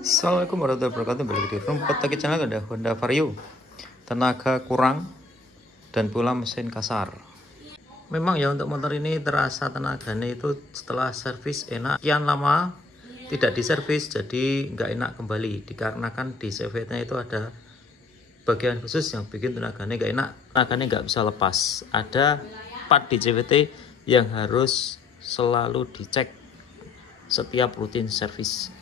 Assalamualaikum warahmatullahi wabarakatuh. Balik di From Potaki Channel ada Honda Vario. Tenaga kurang dan pula mesin kasar. Memang ya untuk motor ini terasa tenaganya itu setelah servis enak. Sekian lama tidak diservis jadi nggak enak kembali. Dikarenakan di CVT-nya itu ada bagian khusus yang bikin tenaganya nggak enak. Tenaganya nggak bisa lepas. Ada part di CVT yang harus selalu dicek setiap rutin servis.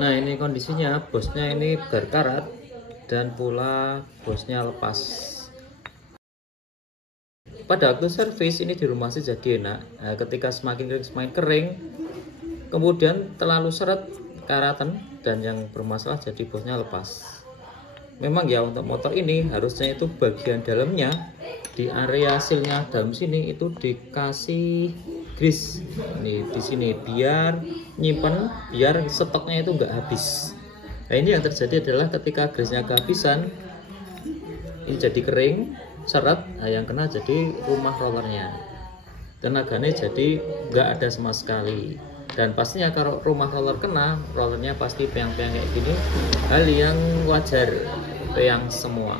Nah ini kondisinya, bosnya ini berkarat dan pula bosnya lepas. Pada waktu servis ini di rumah sih jadi enak. Nah, ketika semakin kering kemudian terlalu seret karatan dan yang bermasalah jadi bosnya lepas. Memang ya untuk motor ini harusnya itu bagian dalamnya di area silnya dalam sini itu dikasih grease ini di sini biar nyimpen, biar stoknya itu nggak habis. Nah ini yang terjadi adalah ketika grease-nya kehabisan ini jadi kering seret, nah yang kena jadi rumah rollernya, tenaganya jadi nggak ada sama sekali. Dan pastinya kalau rumah roller kena, rollernya pasti peyang-peyang kayak gini, hal yang wajar, peyang semua.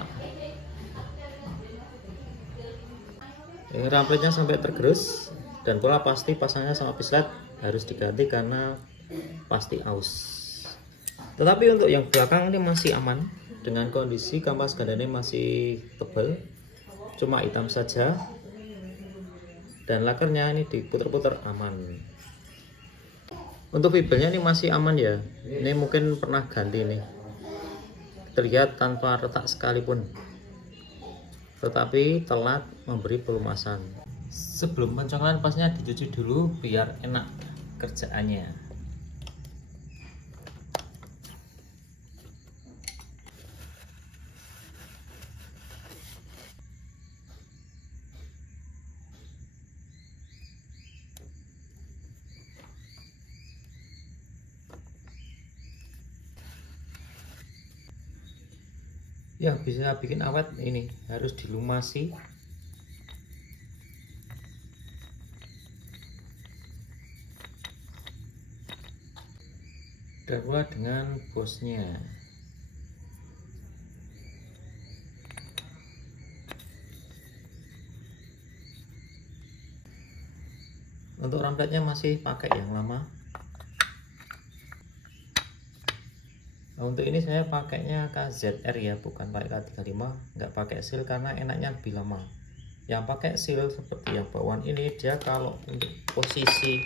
Ini rampletnya sampai tergerus dan pula pasti pasangnya sama pislet harus diganti karena pasti aus. Tetapi untuk yang belakang ini masih aman dengan kondisi kampas gandane masih tebal, cuma hitam saja dan lakernya ini diputer-puter aman. Untuk fibernya ini masih aman ya, ini mungkin pernah ganti nih, terlihat tanpa retak sekalipun, tetapi telat memberi pelumasan. Sebelum pencokolan pasnya dicuci dulu biar enak kerjaannya. Ya bisa bikin awet ini harus dilumasi. Dan pula dengan bosnya. Untuk rampletnya masih pakai yang lama. Nah, untuk ini saya pakainya KZR ya, bukan pakai K35, nggak pakai seal karena enaknya lebih lama. Yang pakai seal seperti yang bawaan ini, dia kalau untuk posisi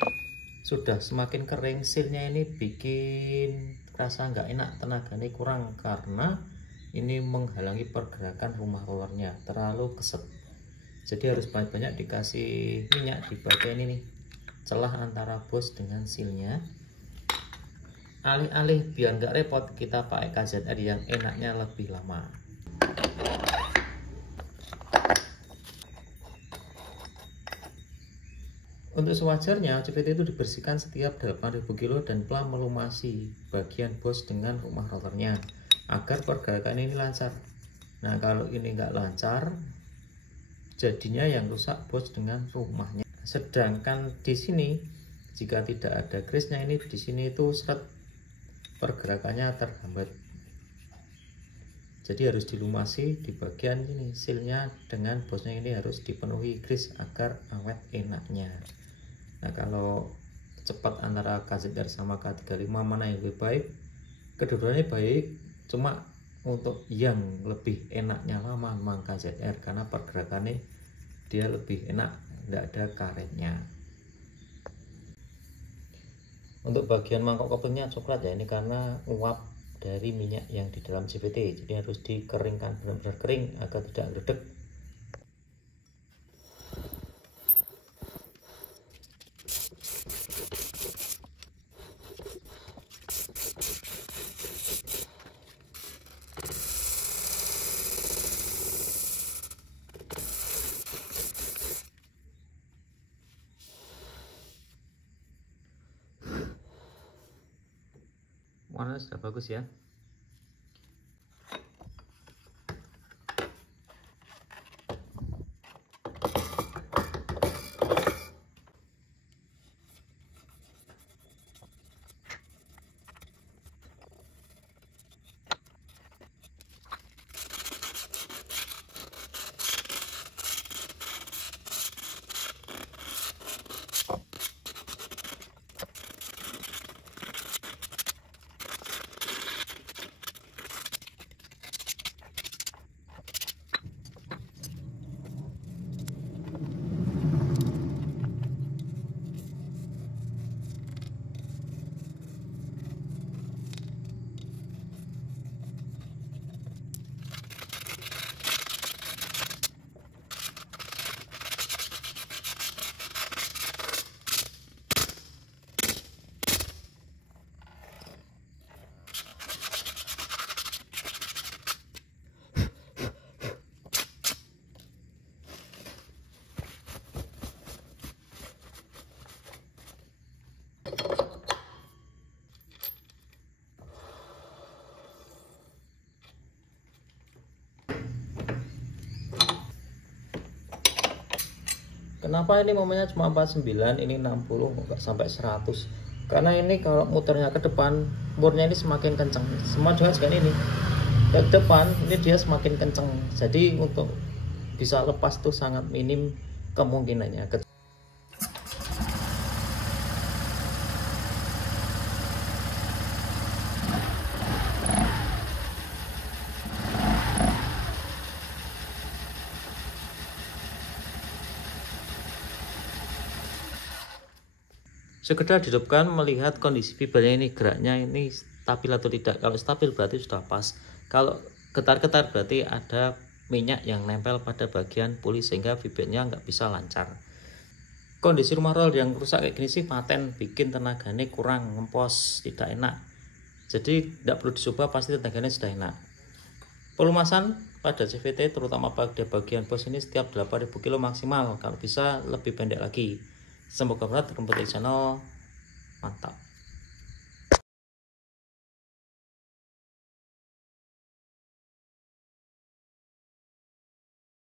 sudah semakin kering, sealnya ini bikin rasa nggak enak, tenaganya kurang karena ini menghalangi pergerakan rumah rollernya, terlalu keset. Jadi harus banyak-banyak dikasih minyak di bagian ini, celah antara bos dengan sealnya. Alih-alih biar nggak repot, kita pakai KZR yang enaknya lebih lama. Untuk sewajarnya, CVT itu dibersihkan setiap 8.000 kilo dan pelan melumasi bagian bos dengan rumah rollernya agar pergerakan ini lancar. Nah kalau ini nggak lancar, jadinya yang rusak bos dengan rumahnya. Sedangkan di sini jika tidak ada grease-nya ini di sini itu seret, pergerakannya terhambat. Jadi harus dilumasi di bagian ini sealnya dengan bosnya ini harus dipenuhi grease agar awet enaknya. Nah kalau cepat antara KZR sama K35 mana yang lebih baik? Kedua-duanya baik, cuma untuk yang lebih enaknya lama memang KZR karena pergerakannya dia lebih enak, tidak ada karetnya. Untuk bagian mangkok kopelnya coklat ya, ini karena uap dari minyak yang di dalam CVT. Jadi harus dikeringkan benar-benar kering agar tidak meledek. Warnanya sudah bagus ya. Kenapa ini momennya cuma 49, ini 60, enggak sampai 100? Karena ini kalau muternya ke depan, murnya ini semakin kencang. Semua juga seperti ini. Ke depan ini dia semakin kencang. Jadi untuk bisa lepas tuh sangat minim kemungkinannya. Sekedar dihidupkan melihat kondisi fibernya ini, geraknya ini stabil atau tidak. Kalau stabil berarti sudah pas. Kalau getar-getar berarti ada minyak yang nempel pada bagian puli sehingga fibernya nggak bisa lancar. Kondisi rumah roll yang rusak kayak gini sih paten, bikin tenaganya kurang, ngempos, tidak enak. Jadi tidak perlu dicoba, pasti tenaganya sudah enak. Pelumasan pada CVT terutama pada bagian bos ini setiap 8000 kilo maksimal, kalau bisa lebih pendek lagi. Semoga berhasil. Channel mantap.